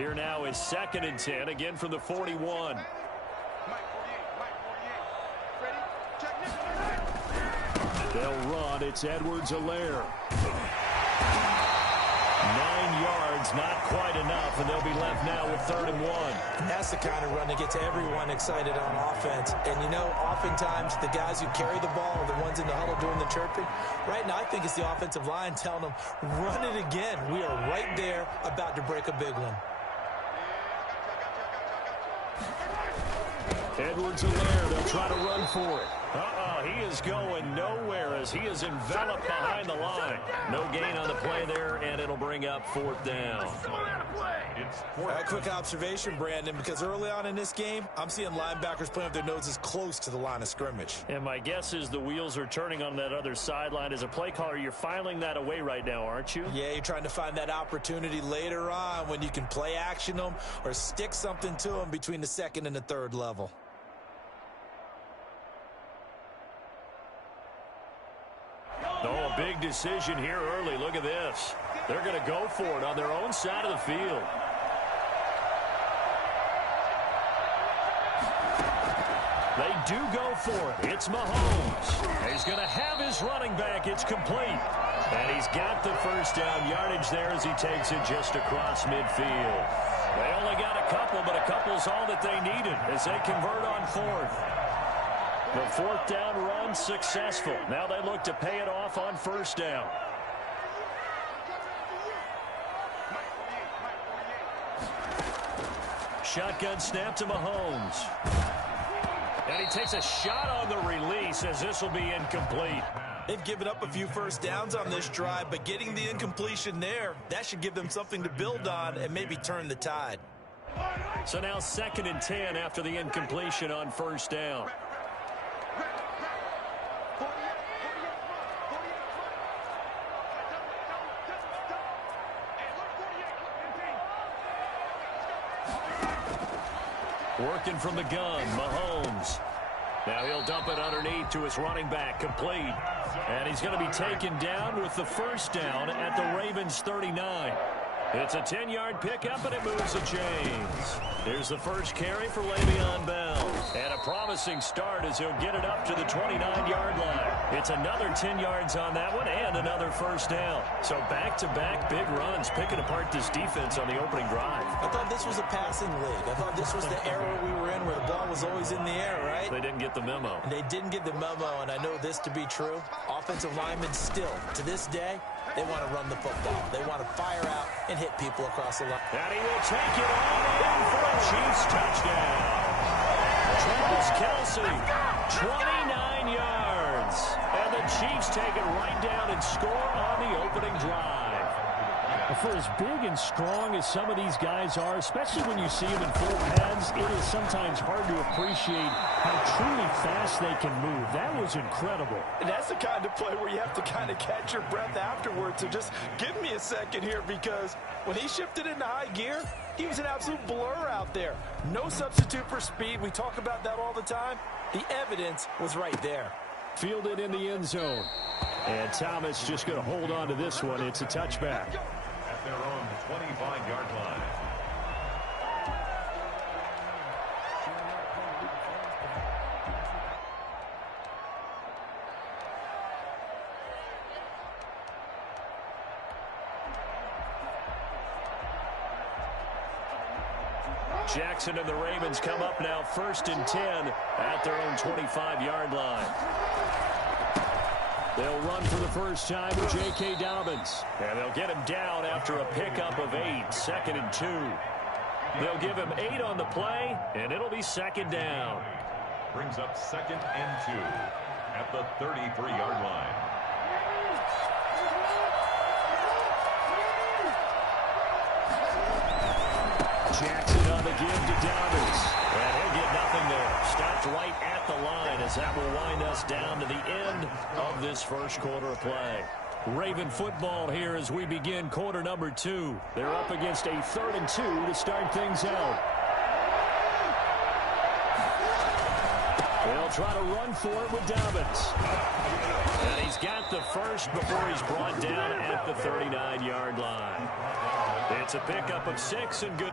Here now is 2nd and 10, again from the 41. They'll run. It's Edwards-Helaire. 9 yards, not quite enough, and they'll be left now with 3rd and 1. That's the kind of run that gets everyone excited on offense. And, you know, oftentimes the guys who carry the ball are the ones in the huddle doing the chirping. Right now, I think it's the offensive line telling them, run it again. We are right there about to break a big one. Edwards-Helaire, they'll try to run for it. He is going nowhere as he is enveloped behind the line. No gain on the play there, and it'll bring up 4th down. A quick observation, Brandon, because early on in this game, I'm seeing linebackers playing with their noses close to the line of scrimmage. And my guess is the wheels are turning on that other sideline. As a play caller, you're filing that away right now, aren't you? Yeah, you're trying to find that opportunity later on when you can play action them or stick something to them between the 2nd and the 3rd level. Oh, a big decision here early. Look at this. They're going to go for it on their own side of the field. They do go for it. It's Mahomes. He's going to have his running back. It's complete. And he's got the 1st down yardage there as he takes it just across midfield. They only got a couple, but a couple's all that they needed as they convert on 4th. The 4th down run successful. Now they look to pay it off on 1st down. Shotgun snap to Mahomes. And he takes a shot on the release as this will be incomplete. They've given up a few 1st downs on this drive, but getting the incompletion there, that should give them something to build on and maybe turn the tide. So now 2nd and 10 after the incompletion on 1st down. Working from the gun, Mahomes. Now he'll dump it underneath to his running back, complete. And he's going to be taken down with the 1st down at the Ravens' 39. It's a 10-yard pickup, and it moves the chains. Here's the first carry for Le'Veon Bell. And a promising start as he'll get it up to the 29-yard line. It's another 10 yards on that one and another 1st down. So back-to-back big runs, picking apart this defense on the opening drive. I thought this was a passing league. I thought this was the era we were in where the ball was always in the air, right? They didn't get the memo. They didn't get the memo, and I know this to be true. Offensive linemen still, to this day, they want to run the football. They want to fire out and hit people across the line. And he will take it on in for a Chiefs touchdown. Travis Kelce, 29 yards. And the Chiefs take it right down and score on the opening drive. For as big and strong as some of these guys are, especially when you see them in full pads, it is sometimes hard to appreciate how truly fast they can move. That was incredible. And that's the kind of play where you have to kind of catch your breath afterwards. So just give me a second here, because when he shifted into high gear, he was an absolute blur out there. No substitute for speed. We talk about that all the time. The evidence was right there. Fielded in the end zone. And Thomas just going to hold on to this one. It's a touchback. At their own 25-yard line. Jackson and the Ravens come up now 1st and 10 at their own 25-yard line. They'll run for the first time with J.K. Dobbins. And they'll get him down after a pickup of 8, 2nd and 2. They'll give him 8 on the play, and it'll be 2nd down. Brings up 2nd and 2 at the 33-yard line. Jackson on the give to Dobbins. And he'll get nothing there. Stopped right at the line as that will wind us down to the end of this first quarter of play. Raven football here as we begin quarter number 2. They're up against a 3rd and 2 to start things out. They'll try to run for it with Dobbins. And he's got the first before he's brought down at the 39-yard line. It's a pickup of 6 and good.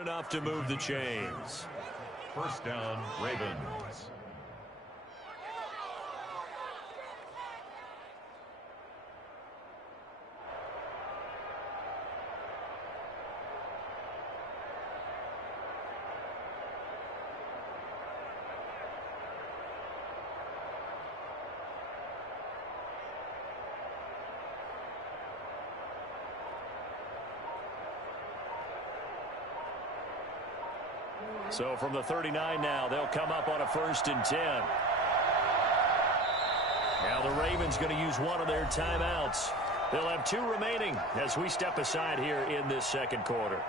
Enough to move the chains. First down, Ravens. So from the 39 now, they'll come up on a 1st and 10. Now the Ravens going to use one of their timeouts. They'll have 2 remaining as we step aside here in this second quarter.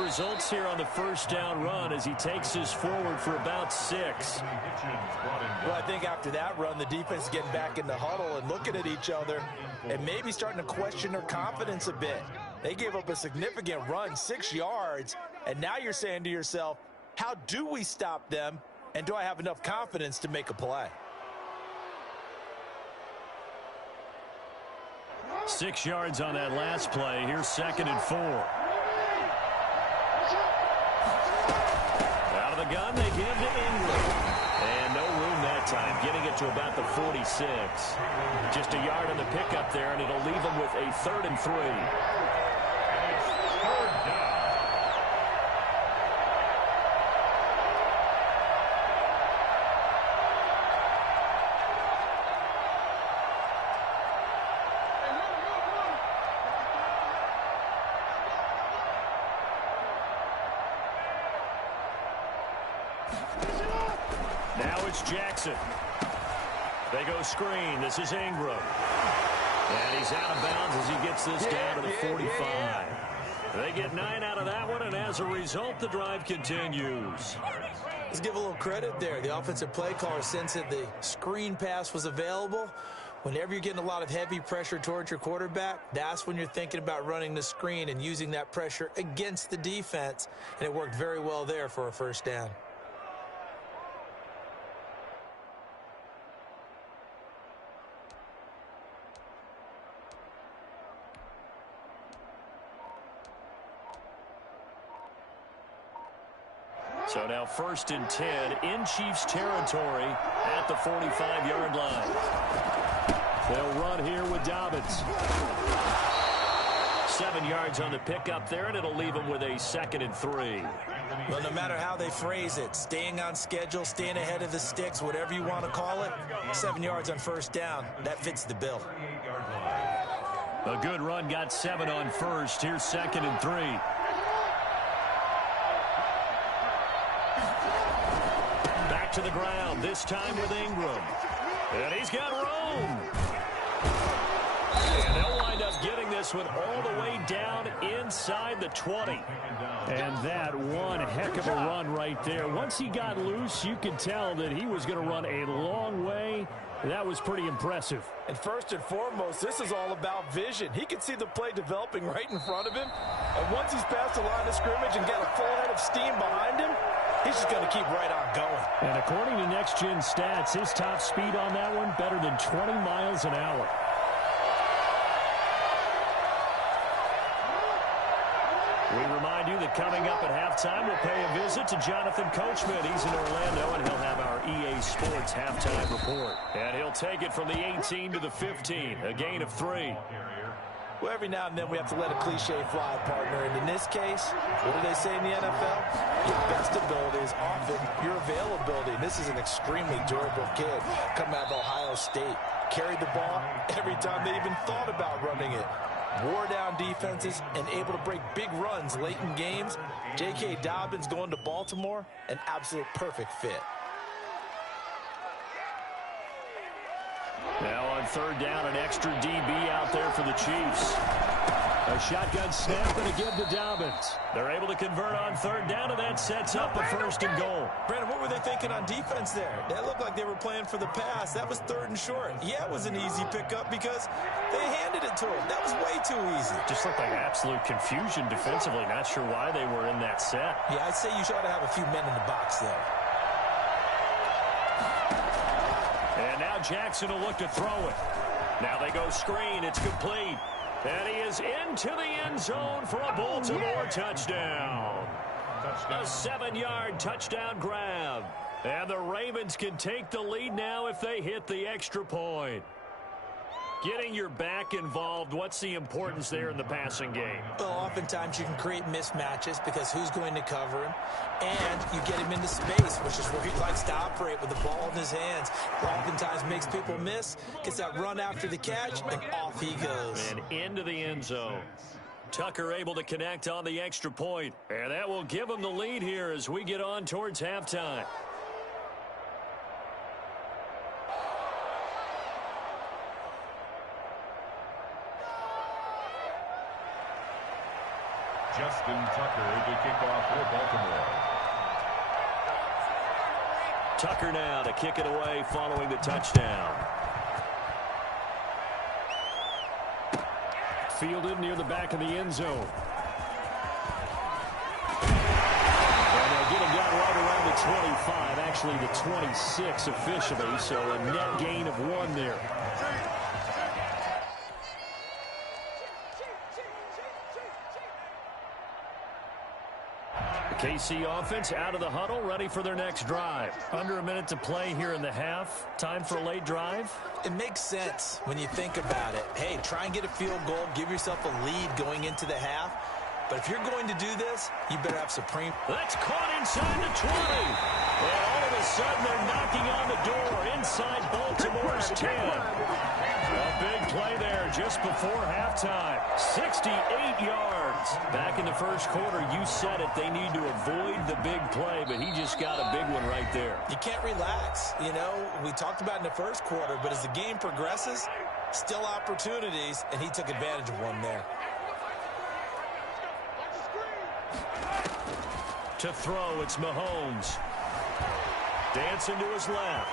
Results here on the 1st down run as he takes us forward for about 6. Well, I think after that run, the defense is getting back in the huddle and looking at each other and maybe starting to question their confidence a bit. They gave up a significant run, 6 yards, and now you're saying to yourself, how do we stop them, and do I have enough confidence to make a play? 6 yards on that last play. Here's 2nd and 4. Out of the gun, they give to Ingram. And no room that time, getting it to about the 46. Just a yard on the pickup there, and it'll leave them with a 3rd and 3. Now it's Jackson. They go screen. This is Ingram. And he's out of bounds as he gets this down to the 45. They get 9 out of that one, and as a result, the drive continues. Let's give a little credit there. The offensive play caller sensed that the screen pass was available. Whenever you're getting a lot of heavy pressure towards your quarterback, that's when you're thinking about running the screen and using that pressure against the defense. And it worked very well there for a 1st down. So now 1st and 10 in Chiefs territory at the 45-yard line. They'll run here with Dobbins. 7 yards on the pickup there, and it'll leave them with a 2nd and 3. Well, no matter how they phrase it, staying on schedule, staying ahead of the sticks, whatever you want to call it, 7 yards on 1st down, that fits the bill. A good run, got 7 on 1st. Here's 2nd and 3. Back to the ground, this time with Ingram. And he's got room. And they'll wind up getting this one all the way down inside the 20. And that one heck of a run right there. Once he got loose, you could tell that he was going to run a long way. That was pretty impressive. And first and foremost, this is all about vision. He can see the play developing right in front of him. And once he's past the line of scrimmage and got a full head of steam behind him, he's just going to keep right on going. And according to Next Gen Stats, his top speed on that one, better than 20 miles an hour. We remind you that coming up at halftime, we'll pay a visit to Jonathan Coachman. He's in Orlando, and he'll have our EA Sports halftime report. And he'll take it from the 18 to the 15, a gain of 3. Well, every now and then we have to let a cliche fly, partner. And in this case, what do they say in the NFL? Your best ability is often your availability. And this is an extremely durable kid coming out of Ohio State. Carried the ball every time they even thought about running it. Wore down defenses and able to break big runs late in games. J.K. Dobbins going to Baltimore, an absolute perfect fit. Now on 3rd down, an extra DB out there for the Chiefs. A shotgun snap and a give to Dobbins. They're able to convert on third down, and that sets up a 1st and goal. Brandon, what were they thinking on defense there? That looked like they were playing for the pass. That was 3rd and short. Yeah, it was an easy pickup because they handed it to him. That was way too easy. Just looked like absolute confusion defensively. Not sure why they were in that set. Yeah, I'd say you ought to have a few men in the box there. And now Jackson will look to throw it. Now they go screen. It's complete. And he is into the end zone for a Baltimore touchdown. A 7-yard touchdown grab. And the Ravens can take the lead now if they hit the extra point. Getting your back involved, what's the importance there in the passing game? Well, oftentimes you can create mismatches because who's going to cover him? And you get him into space, which is where he likes to operate with the ball in his hands. Oftentimes makes people miss, gets that run after the catch, and off he goes. And into the end zone. Tucker able to connect on the extra point. And that will give him the lead here as we get on towards halftime. Justin Tucker to kick off for Baltimore. Tucker now to kick it away following the touchdown. Fielded near the back of the end zone. And they'll get him down right around the 25, actually the 26 officially, so a net gain of 1 there. KC offense out of the huddle, ready for their next drive. Under a minute to play here in the half. Time for a late drive. It makes sense when you think about it. Hey, try and get a field goal, give yourself a lead going into the half. But if you're going to do this, you better have supreme. That's caught inside the 20. And all of a sudden, they're knocking on the door inside Baltimore's 10. A big play there just before halftime. 68 yards. Back in the first quarter, you said it. They need to avoid the big play, but he just got a big one right there. You can't relax. You know, we talked about in the first quarter, but as the game progresses, still opportunities, and he took advantage of one there. To throw, it's Mahomes. Dancing to his left.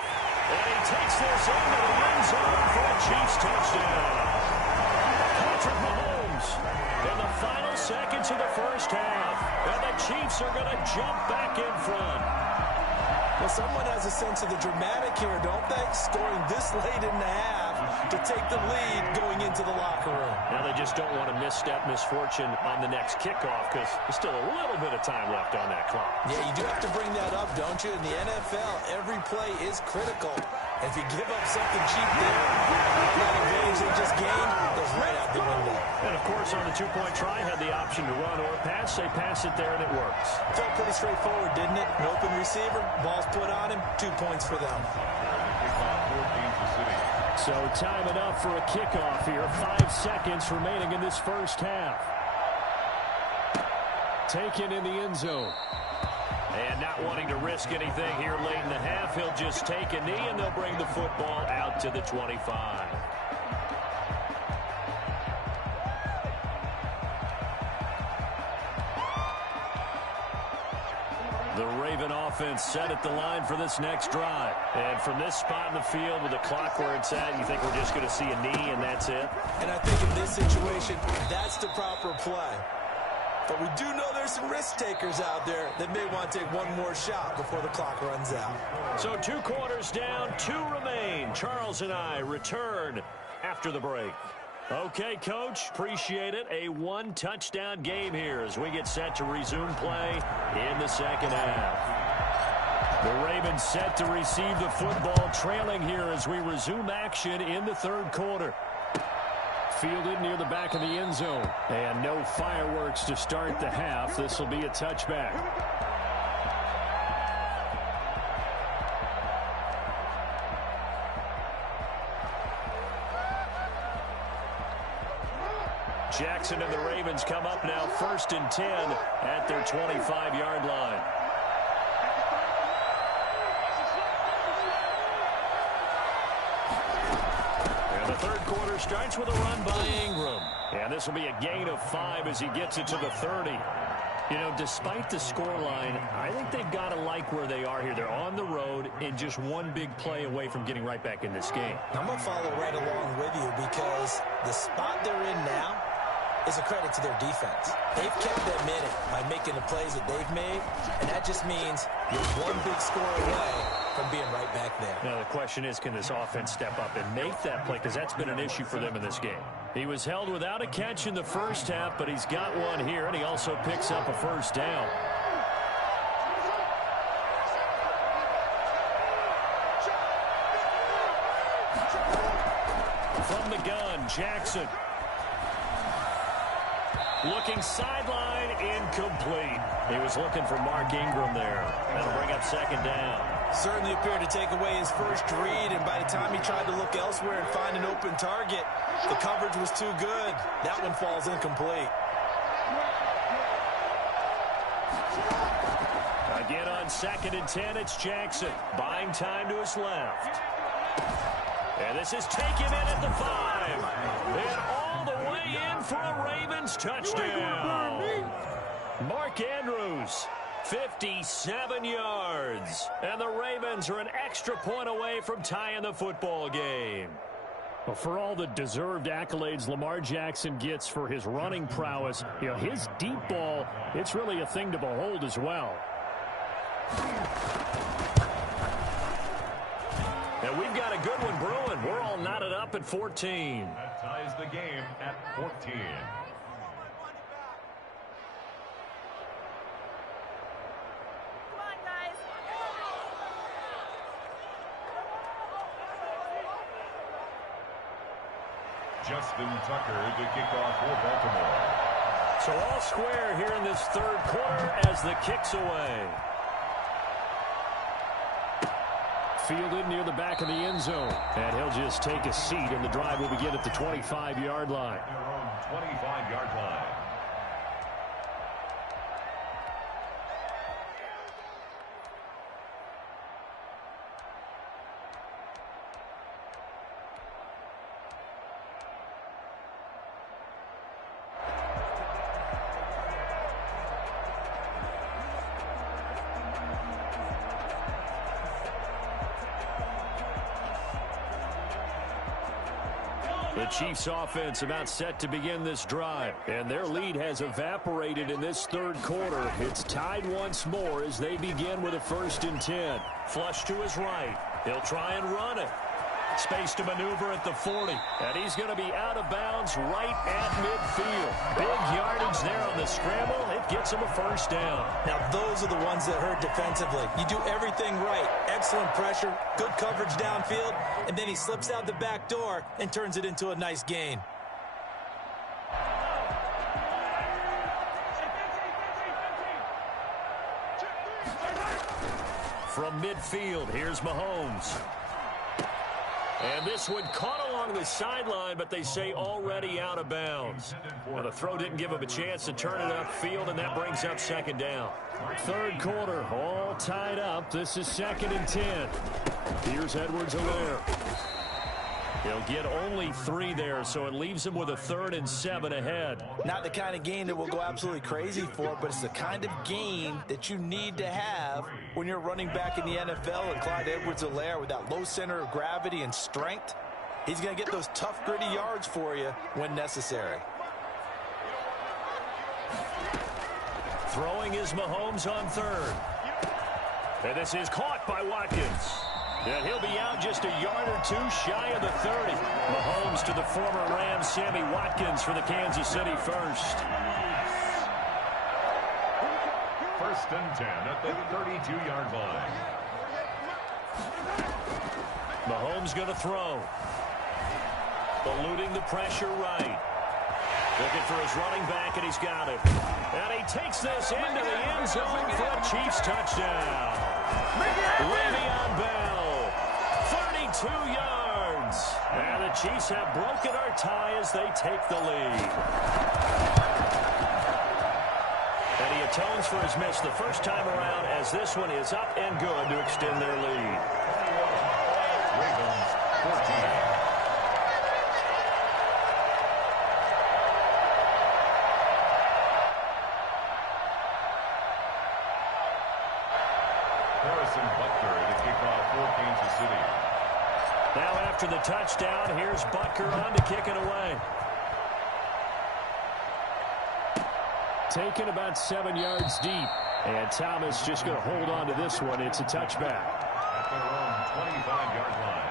And he takes this into the end zone for a Chiefs touchdown. Patrick Mahomes in the final seconds of the first half. And the Chiefs are going to jump back in front. Well, someone has a sense of the dramatic here, don't they? Scoring this late in the half to take the lead going into the locker room. Now they just don't want to misstep misfortune on the next kickoff because there's still a little bit of time left on that clock. Yeah, you do have to bring that up, don't you? In the NFL, every play is critical. And if you give up something cheap there, that advantage they just gained goes right out the window. And, of course, on the two-point try, had the option to run or pass. They pass it there, and it works. Felt pretty straightforward, didn't it? An open receiver, ball's put on him, 2 points for them. So time enough for a kickoff here. 5 seconds remaining in this first half. Taken in the end zone. And not wanting to risk anything here late in the half, he'll just take a knee, and they'll bring the football out to the 25. The Raven offense set at the line for this next drive. And from this spot in the field with the clock where it's at, you think we're just going to see a knee and that's it? And I think in this situation, that's the proper play. But we do know there's some risk takers out there that may want to take one more shot before the clock runs out. So 2 quarters down, 2 remain. Charles and I return after the break. Okay, Coach, appreciate it. A 1-touchdown game here as we get set to resume play in the second half. The Ravens set to receive the football, trailing here as we resume action in the third quarter. Fielded near the back of the end zone. And no fireworks to start the half. This will be a touchback. Jackson and the Ravens come up now 1st and 10 at their 25-yard line. And the third quarter starts with a run by Ingram. And this will be a gain of 5 as he gets it to the 30. You know, despite the scoreline, I think they've got to like where they are here. They're on the road and just one big play away from getting right back in this game. I'm going to follow right along with you because the spot they're in now is a credit to their defense. They've kept them in it by making the plays that they've made, and that just means you're one big score away from being right back there. Now, the question is, can this offense step up and make that play? Because that's been an issue for them in this game. He was held without a catch in the first half, but he's got one here, and he also picks up a first down. From the gun, Jackson. Looking sideline, incomplete. He was looking for Mark Ingram there. That'll bring up second down. Certainly appeared to take away his first read, and by the time he tried to look elsewhere and find an open target, the coverage was too good. That one falls incomplete. Again on 2nd and 10, it's Jackson. Buying time to his left. And this is taken in at the 5. And all the way in for a Ravens touchdown. Mark Andrews, 57 yards. And the Ravens are an extra point away from tying the football game. Well, for all the deserved accolades Lamar Jackson gets for his running prowess, you know, his deep ball, it's really a thing to behold as well. And we've got a good one brewing. We're all knotted up at 14. That ties the game at 14. Justin Tucker to kick off for Baltimore. So all square here in this third quarter as the kick's away. Fielded near the back of the end zone. And he'll just take a seat, and the drive will begin at the 25-yard line. Their own 25-yard line. The Chiefs offense about set to begin this drive, and their lead has evaporated in this third quarter. It's tied once more as they begin with a 1st and 10. Flush to his right. He'll try and run it. Space to maneuver at the 40. And he's going to be out of bounds right at midfield. Big yardage there on the scramble. It gets him a first down. Now, those are the ones that hurt defensively. You do everything right. Excellent pressure, good coverage downfield, and then he slips out the back door and turns it into a nice gain. From midfield, here's Mahomes. And this one caught along the sideline, but they say already out of bounds. Well, the throw didn't give him a chance to turn it upfield, and that brings up second down. Third quarter, all tied up. This is 2nd and 10. Here's Edwards-Helaire. He'll get only 3 there, so it leaves him with a 3rd and 7 ahead. Not the kind of gain that we'll go absolutely crazy for, but it's the kind of gain that you need to have when you're running back in the NFL. And Clyde Edwards-Helaire, with that low center of gravity and strength, he's going to get those tough, gritty yards for you when necessary. Throwing is Mahomes on 3rd. And this is caught by Watkins. And he'll be out just a yard or 2 shy of the 30. Mahomes to the former Rams, Sammy Watkins for the Kansas City first. 1st and 10 at the 32-yard line. Mahomes going to throw. Eluding the pressure right. Looking for his running back, and he's got it. And he takes this into the end zone for a Chiefs touchdown. Le'Veon Bell, 32 yards. And the Chiefs have broken our tie as they take the lead. And he atones for his miss the first time around, as this one is up and good to extend their lead. Ravens 14. Harrison Butker to kick off for Kansas City. Now after the touchdown, here's Butker on to kick it away. Taken about 7 yards deep. And Thomas just going to hold on to this one. It's a touchback. At their own 25-yard line.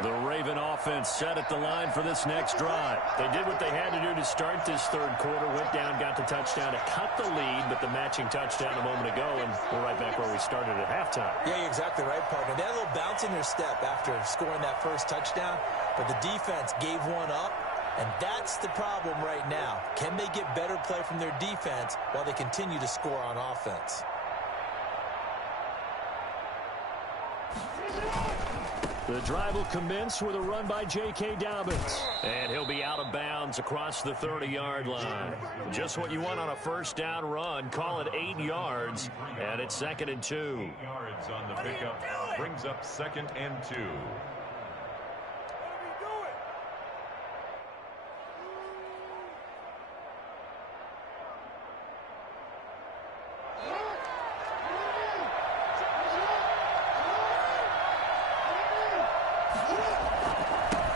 The Raven offense set at the line for this next drive. They did what they had to do to start this third quarter. Went down, got the touchdown to cut the lead, but the matching touchdown a moment ago, and we're right back where we started at halftime. Yeah, you're exactly right, partner. They had a little bounce in their step after scoring that first touchdown, but the defense gave one up, and that's the problem right now. Can they get better play from their defense while they continue to score on offense? The drive will commence with a run by J.K. Dobbins. And he'll be out of bounds across the 30-yard line. Just what you want on a first down run. Call it 8 yards, and it's 2nd and 2. 8 yards on the pickup. Brings up 2nd and 2.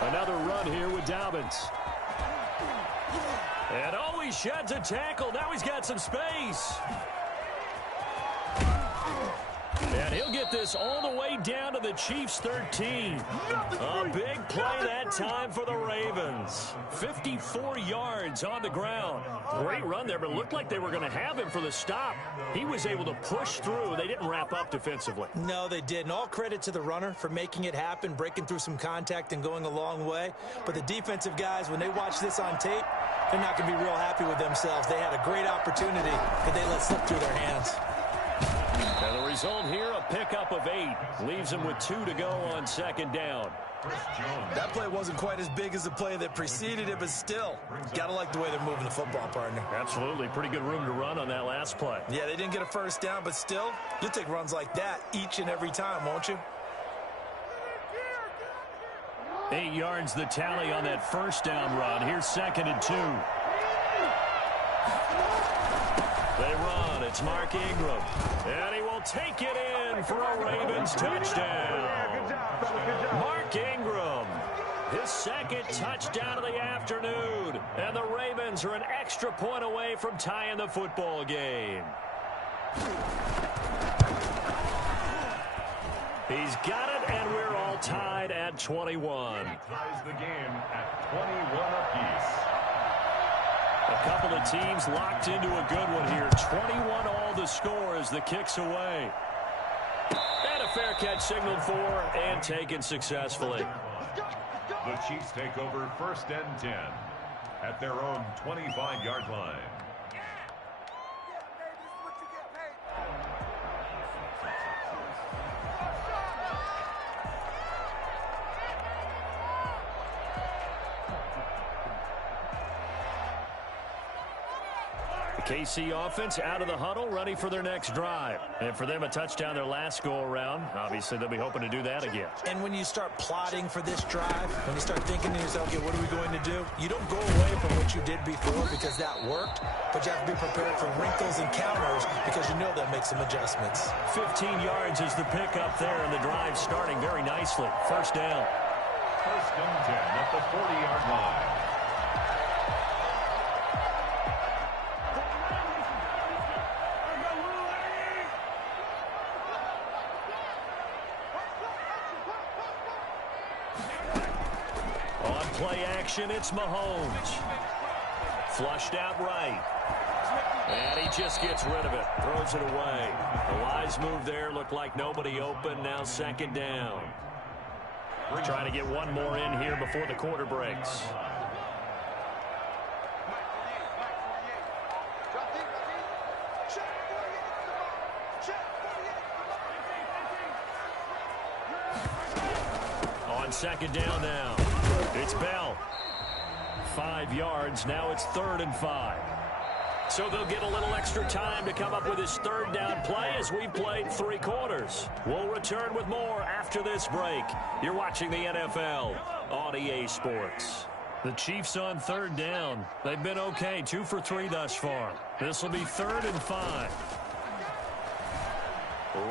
Another run here with Dobbins. And oh, he sheds a tackle. Now he's got some space. And he'll get this all the way down to the Chiefs' 13. A big play that time for the Ravens. 54 yards on the ground. Great run there, but it looked like they were going to have him for the stop. He was able to push through. They didn't wrap up defensively. No, they didn't. All credit to the runner for making it happen, breaking through some contact and going a long way. But the defensive guys, when they watch this on tape, they're not going to be real happy with themselves. They had a great opportunity that they let slip through their hands. And the result here, a pickup of 8. Leaves them with 2 to go on 2nd down. That play wasn't quite as big as the play that preceded it, but still, got to like the way they're moving the football, partner. Absolutely. Pretty good room to run on that last play. Yeah, they didn't get a first down, but still, you'll take runs like that each and every time, won't you? 8 yards the tally on that first down run. Here's 2nd and 2. They run. It's Mark Ingram. And he will take it in for a Ravens touchdown. Mark Ingram, his 2nd touchdown of the afternoon. And the Ravens are an extra point away from tying the football game. He's got it, and we're all tied at 21. Ties the game at 21 apiece. A couple of teams locked into a good one here. 21 all the score as the kick's away. And a fair catch signaled for and taken successfully. The Chiefs take over 1st and 10 at their own 25-yard line. KC offense out of the huddle, ready for their next drive. And for them, a touchdown their last go-around. Obviously, they'll be hoping to do that again. And when you start plotting for this drive, when you start thinking to yourself, okay, what are we going to do? You don't go away from what you did before because that worked, but you have to be prepared for wrinkles and counters because you know they'll make some adjustments. 15 yards is the pickup there, and the drive starting very nicely. First down. 1st and 10 at the 40-yard line. Play action, it's Mahomes. Flushed out right. And he just gets rid of it. Throws it away. A wise move there. Looked like nobody open. Now 2nd down. We're trying to get one more in here before the quarter breaks. On 2nd down now. It's Bell. 5 yards. Now it's 3rd and 5. So they'll get a little extra time to come up with his 3rd down play as we played 3 quarters. We'll return with more after this break. You're watching the NFL on EA Sports. The Chiefs on third down. They've been okay, 2 for 3 thus far. This will be 3rd and 5.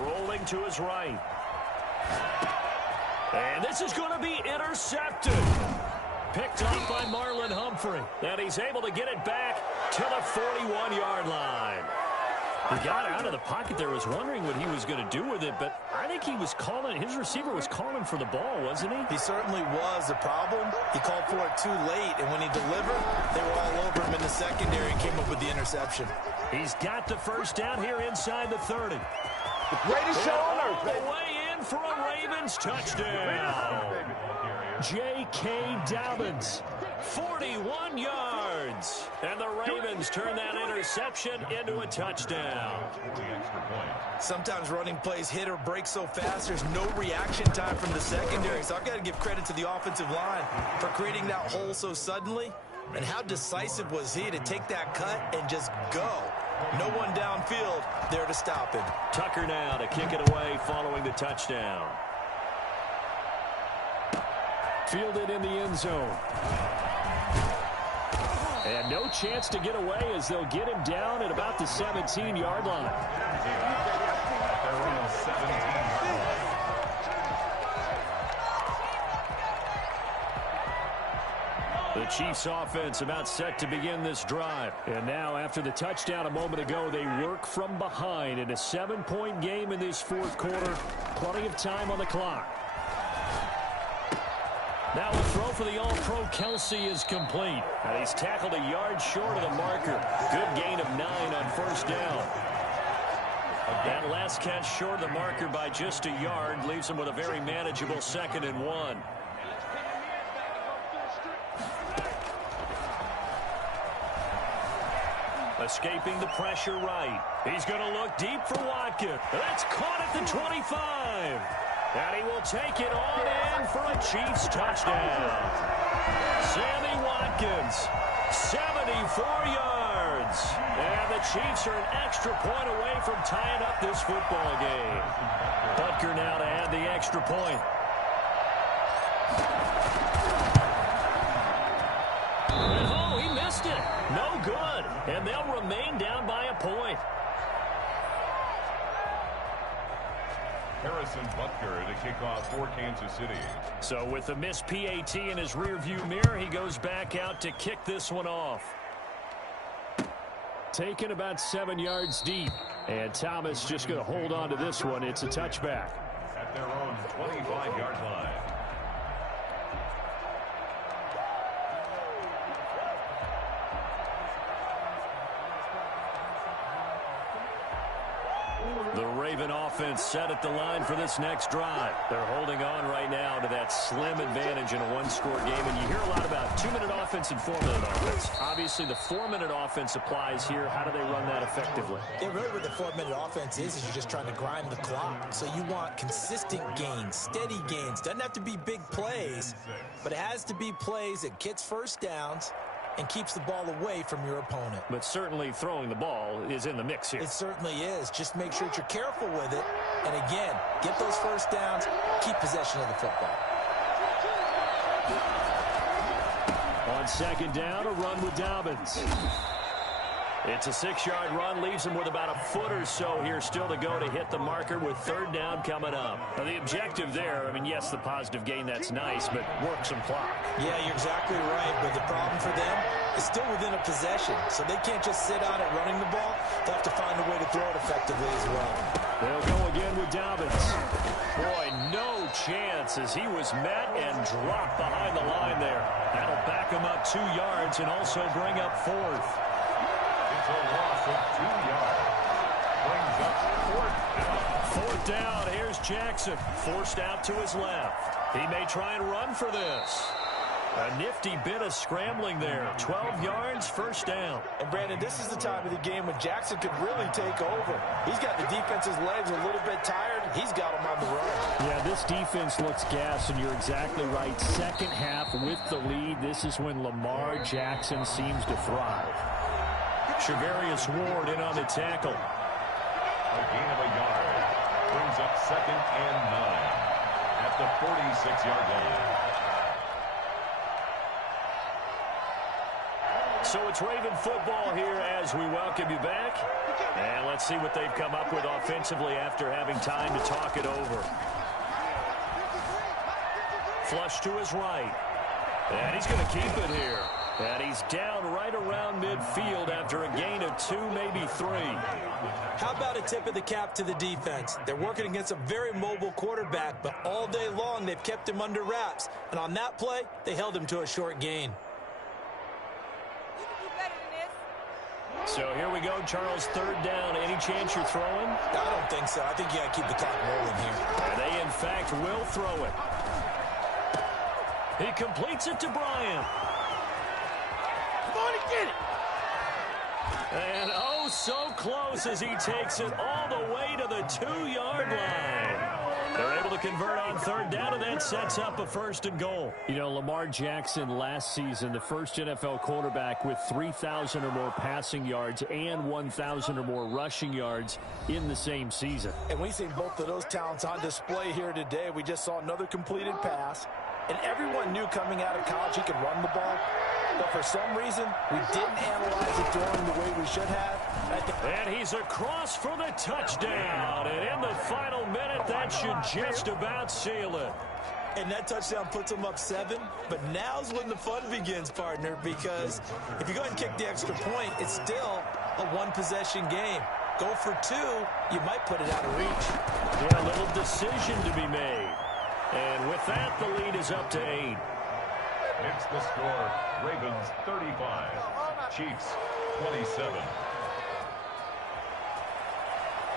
Rolling to his right. And this is going to be intercepted. Picked up by Marlon Humphrey. And he's able to get it back to the 41-yard line. He got out of the pocket there, was wondering what he was going to do with it, but I think he was calling, his receiver was calling for the ball, wasn't he? He certainly was. The problem, he called for it too late, and when he delivered, they were all over him in the secondary and came up with the interception. He's got the first down here inside the 30. Greatest show on All the way in for a Ravens touchdown. J.K. Dobbins, 41 yards. And the Ravens turn that interception into a touchdown. Sometimes running plays hit or break so fast, there's no reaction time from the secondary. So I've got to give credit to the offensive line for creating that hole so suddenly. And how decisive was he to take that cut and just go? No one downfield there to stop him. Tucker now to kick it away following the touchdown. Fielded in the end zone. And no chance to get away as they'll get him down at about the 17-yard line. The Chiefs offense about set to begin this drive. And now after the touchdown a moment ago, they work from behind in a 7-point game in this 4th quarter. Plenty of time on the clock. Now a throw for the All-Pro Kelsey is complete. And he's tackled a yard short of the marker. Good gain of 9 on first down. That last catch short of the marker by just a yard leaves him with a very manageable 2nd and 1. Escaping the pressure right. He's going to look deep for Watkins. That's caught at the 25. And he will take it on in for a Chiefs touchdown. Sammy Watkins, 74 yards. And the Chiefs are an extra point away from tying up this football game. Butker now to add the extra point. Oh, he missed it. No good. And they'll remain down by a point. Harrison Butker to kick off for Kansas City. So with the missed PAT in his rearview mirror, he goes back out to kick this one off. Taken about 7 yards deep. And Thomas just going to hold on to this one. It's a touchback. At their own 25-yard line. The Raven offense set at the line for this next drive. They're holding on right now to that slim advantage in a one-score game. And you hear a lot about 2-minute offense and 4-minute offense. Obviously, the 4-minute offense applies here. How do they run that effectively? Yeah, really what the 4-minute offense is you're just trying to grind the clock. So you want consistent gains, steady gains. Doesn't have to be big plays, but it has to be plays that gets first downs and keeps the ball away from your opponent. But certainly throwing the ball is in the mix here. It certainly is. Just make sure that you're careful with it. And again, get those first downs, keep possession of the football. On second down, a run with Dobbins. It's a 6-yard run, leaves him with about a foot or so here still to go to hit the marker with third down coming up. Now, the objective there, I mean, yes, the positive gain, that's nice, but work some clock. Yeah, you're exactly right, but the problem for them is still within a possession, so they can't just sit on it running the ball. They'll have to find a way to throw it effectively as well. They'll go again with Dobbins. Boy, no chance as he was met and dropped behind the line there. That'll back him up 2 yards and also bring up 4th. It's a loss of 2 yards. Brings up 4th down. 4th down. Here's Jackson. Forced out to his left. He may try and run for this. A nifty bit of scrambling there. 12 yards, first down. And, Brandon, this is the time of the game when Jackson could really take over. He's got the defense's legs a little bit tired. He's got them on the run. Yeah, this defense looks gassed, and you're exactly right. Second half with the lead. This is when Lamar Jackson seems to thrive. Shavarius Ward in on the tackle. A gain of a yard. Brings up 2nd and 9 at the 46-yard line. So it's Raven football here as we welcome you back. And let's see what they've come up with offensively after having time to talk it over. Flush to his right. And he's going to keep it here. And he's down right around midfield after a gain of 2, maybe 3. How about a tip of the cap to the defense? They're working against a very mobile quarterback, but all day long they've kept him under wraps. And on that play, they held him to a short gain. So here we go, Charles, 3rd down. Any chance you're throwing? I don't think so. I think you got to keep the clock rolling here. And they, in fact, will throw it. He completes it to Bryant. Come on and get it. And oh, so close as he takes it all the way to the 2-yard line. They're able to convert on 3rd down, and that sets up a 1st and goal. You know, Lamar Jackson last season, the first NFL quarterback with 3,000 or more passing yards and 1,000 or more rushing yards in the same season. And we see both of those talents on display here today. We just saw another completed pass, and everyone knew coming out of college he could run the ball. But for some reason, we didn't analyze it throwing the way we should have. And he's across for the touchdown. And in the final minute, that should just about seal it. And that touchdown puts them up 7. But now's when the fun begins, partner, because if you go ahead and kick the extra point, it's still a one-possession game. Go for 2, you might put it out of reach. Yeah, a little decision to be made. And with that, the lead is up to 8. It's the score. Ravens 35, Chiefs 27.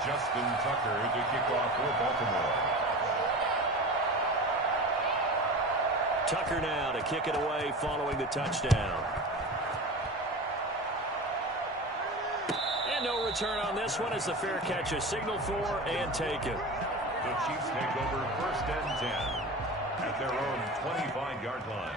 Justin Tucker to kick off for Baltimore. Tucker now to kick it away following the touchdown. And no return on this one as the fair catch is signaled for and taken. The Chiefs take over 1st and 10 at their own 25-yard line.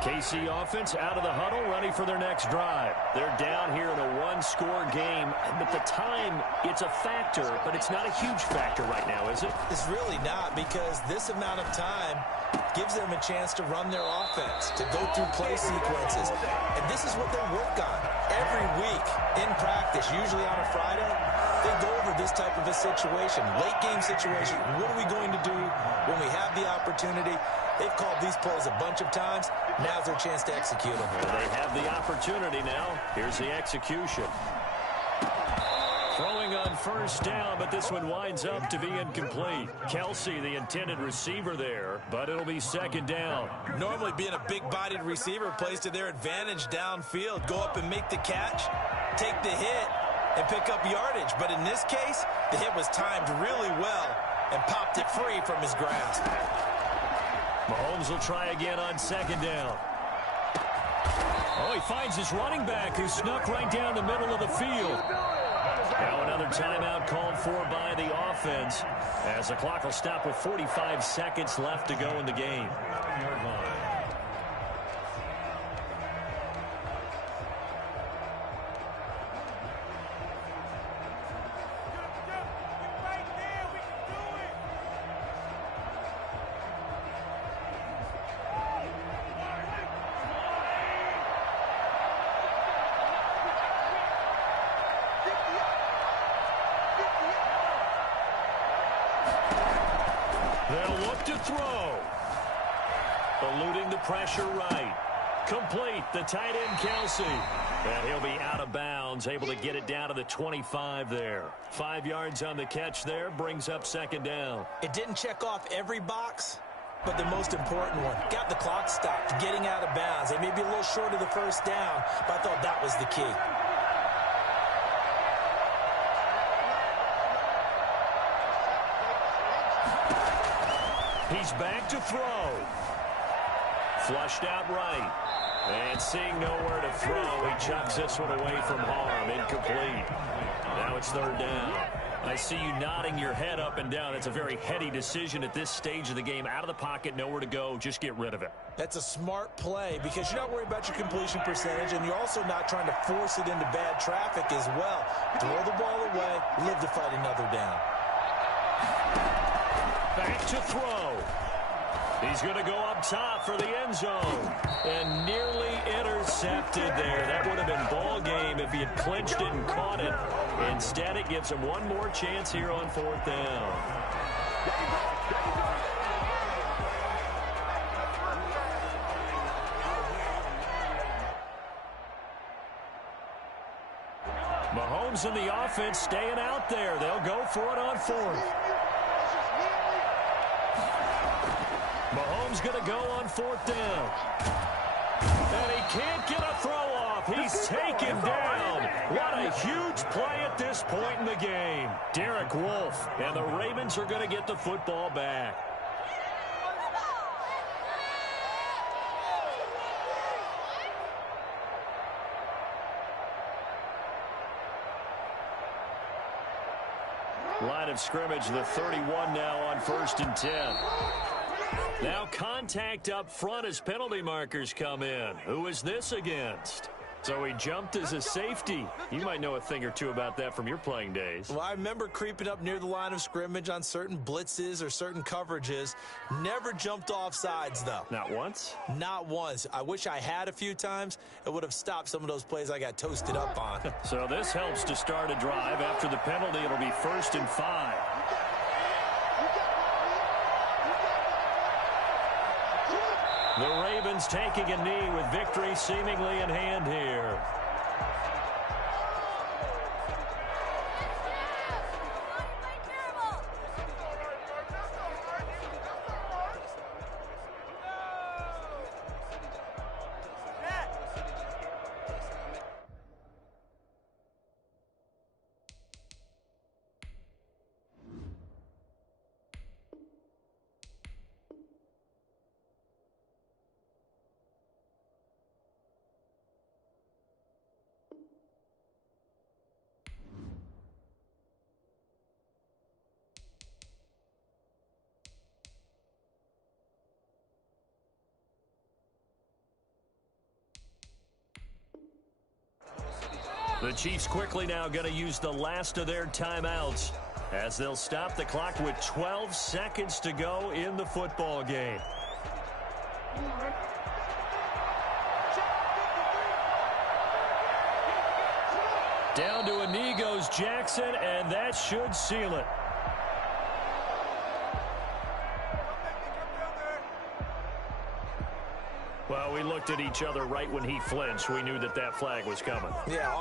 KC offense out of the huddle, ready for their next drive. They're down here in a 1-score game, but the time, it's a factor, but it's not a huge factor right now, is it? It's really not, because this amount of time gives them a chance to run their offense, to go through play sequences. And this is what they work on every week in practice, usually on a Friday. They go over this type of a situation, late game situation. What are we going to do when we have the opportunity? They've called these plays a bunch of times. Now's their chance to execute them. Well, they have the opportunity now. Here's the execution. Throwing on 1st down, but this one winds up to be incomplete. Kelsey, the intended receiver there, but it'll be 2nd down. Normally being a big-bodied receiver plays to their advantage downfield. Go up and make the catch, take the hit, and pick up yardage. But in this case, the hit was timed really well and popped it free from his grasp. Mahomes will try again on 2nd down. Oh, he finds his running back who snuck right down the middle of the field. Now another timeout called for by the offense as the clock will stop with 45 seconds left to go in the game. They'll look to throw. Eluding the pressure right. Complete, the tight end Kelsey. And he'll be out of bounds, able to get it down to the 25 there. 5 yards on the catch there, brings up 2nd down. It didn't check off every box, but the most important one. Got the clock stopped, getting out of bounds. They may be a little short of the 1st down, but I thought that was the key. He's back to throw. Flushed out right. And seeing nowhere to throw, he chucks this one away from harm. Incomplete. Now it's 3rd down. I see you nodding your head up and down. It's a very heady decision at this stage of the game. Out of the pocket, nowhere to go. Just get rid of it. That's a smart play because you're not worried about your completion percentage, and you're also not trying to force it into bad traffic as well. Throw the ball away, live to fight another down. Back to throw. He's going to go up top for the end zone. And nearly intercepted there. That would have been ball game if he had clinched it and caught it. Instead, it gives him one more chance here on 4th down. Mahomes and the offense staying out there. They'll go for it on 4th. Mahomes going to go on 4th down. And he can't get a throw off. He's taken down. What a huge play at this point in the game. Derek Wolfe. And the Ravens are going to get the football back. Line of scrimmage, the 31 now on 1st and 10. Now contact up front as penalty markers come in. Who is this against? So he jumped as a safety. You might know a thing or two about that from your playing days. Well, I remember creeping up near the line of scrimmage on certain blitzes or certain coverages. Never jumped off sides, though. Not once? Not once. I wish I had a few times. It would have stopped some of those plays I got toasted up on. So this helps to start a drive. After the penalty, it'll be 1st and 5. The Ravens taking a knee with victory seemingly in hand here. The Chiefs quickly now going to use the last of their timeouts as they'll stop the clock with 12 seconds to go in the football game. Down to a knee goes Jackson, and that should seal it. Well, we looked at each other right when he flinched. We knew that that flag was coming. Yeah.